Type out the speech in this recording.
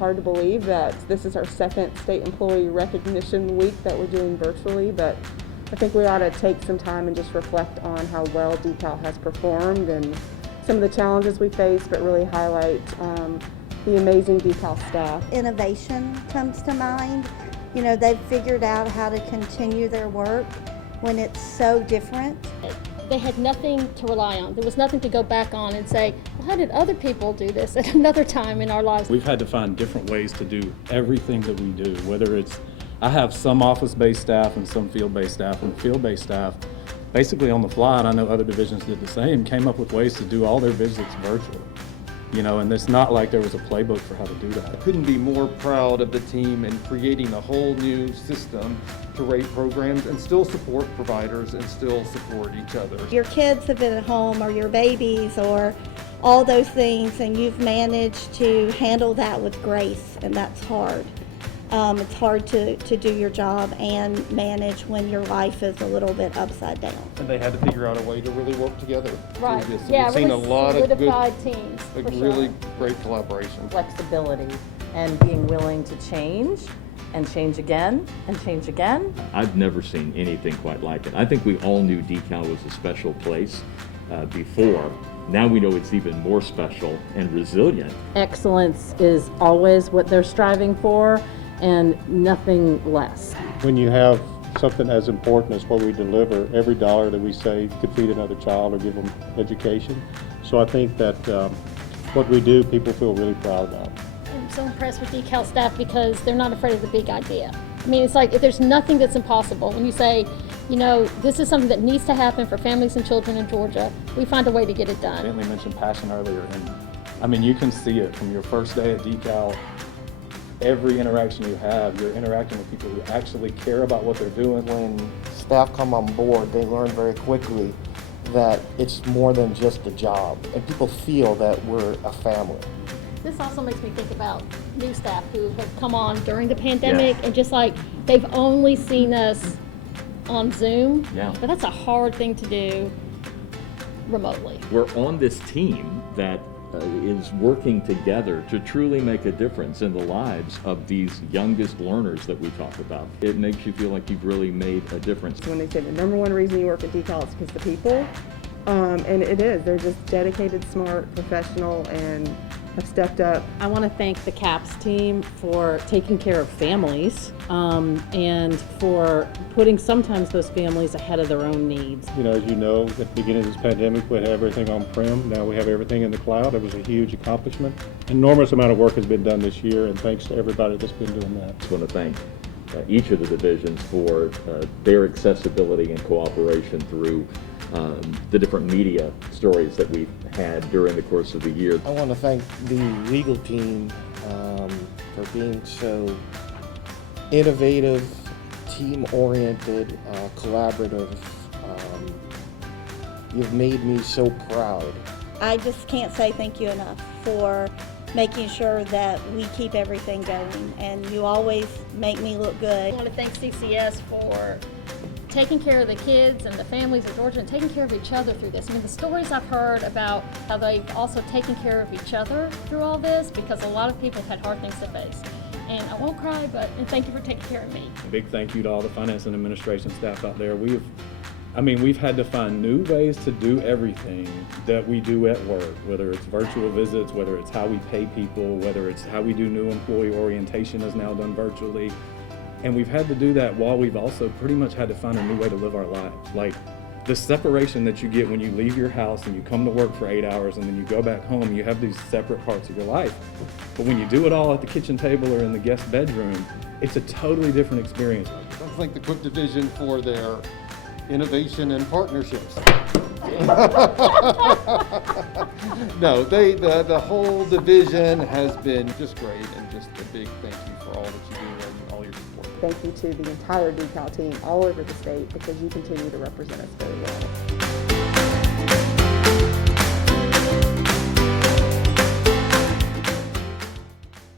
hard to believe that this is our second state employee recognition week that we're doing virtually, but I think we ought to take some time and just reflect on how well DECAL has performed and some of the challenges we face, but really highlight the amazing DECAL staff. Innovation comes to mind. You know, they've figured out how to continue their work when it's so different. They had nothing to rely on. There was nothing to go back on and say, well, how did other people do this at another time in our lives? We've had to find different ways to do everything that we do, whether it's, I have some office-based staff and some field-based staff, and field-based staff, basically on the fly, and I know other divisions did the same, came up with ways to do all their visits virtually. You know, and it's not like there was a playbook for how to do that. I couldn't be more proud of the team in creating a whole new system to rate programs and still support providers and still support each other. Your kids have been at home, or your babies, or all those things, and you've managed to handle that with grace, and that's hard. It's hard to do your job and manage when your life is a little bit upside down. And they had to figure out a way to really work together. Right. We've Yeah, seen really a lot of solidified good, teams, like for really sure. great collaboration. Flexibility and being willing to change and change again and change again. I've never seen anything quite like it. I think we all knew DECAL was a special place before. Now we know it's even more special and resilient. Excellence is always what they're striving for and nothing less. When you have something as important as what we deliver, every dollar that we save could feed another child or give them education. So I think that what we do, people feel really proud about. I'm so impressed with DECAL staff because they're not afraid of the big idea. I mean, it's like if there's nothing that's impossible. When you say, you know, this is something that needs to happen for families and children in Georgia, we find a way to get it done. Bentley mentioned passion earlier, and I mean, you can see it from your first day at DECAL. Every interaction you have, you're interacting with people who actually care about what they're doing. When staff come on board, they learn very quickly that it's more than just a job, and people feel that we're a family. This also makes me think about new staff who have come on during the pandemic and just like they've only seen us on Zoom, but that's a hard thing to do remotely. We're on this team that is working together to truly make a difference in the lives of these youngest learners that we talk about. It makes you feel like you've really made a difference. When they say the number one reason you work at DECAL is because the people, and it is. They're just dedicated, smart, professional, and have stepped up. I want to thank the CAPS team for taking care of families and for putting sometimes those families ahead of their own needs. You know, as you know, at the beginning of this pandemic, we had everything on-prem. Now we have everything in the cloud. It was a huge accomplishment. Enormous amount of work has been done this year, and thanks to everybody that's been doing that. I just want to thank each of the divisions for their accessibility and cooperation through the different media stories that we've had during the course of the year. I want to thank the legal team for being so innovative, team-oriented, collaborative. You've made me so proud. I just can't say thank you enough for making sure that we keep everything going, and you always make me look I good. want to thank CCS for taking care of the kids and the families of Georgia and taking care of each other through this. I mean, the stories I've heard about how they've also taken care of each other through all this, because a lot of people had hard things to face. And I won't cry, but and thank you for taking care of me. A big thank you to all the finance and administration staff out there. We've had to find new ways to do everything that we do at work, whether it's virtual visits, whether it's how we pay people, whether it's how we do new employee orientation is now done virtually. And we've had to do that while we've also pretty much had to find a new way to live our lives. Like the separation that you get when you leave your house and you come to work for 8 hours and then you go back home, you have these separate parts of your life. But when you do it all at the kitchen table or in the guest bedroom, it's a totally different experience. I thank the Quick Division for their innovation and partnerships. No, the whole division has been just great, and just a big thank you for all that you do and all your support. Thank you to the entire DECAL team all over the state because you continue to represent us very well.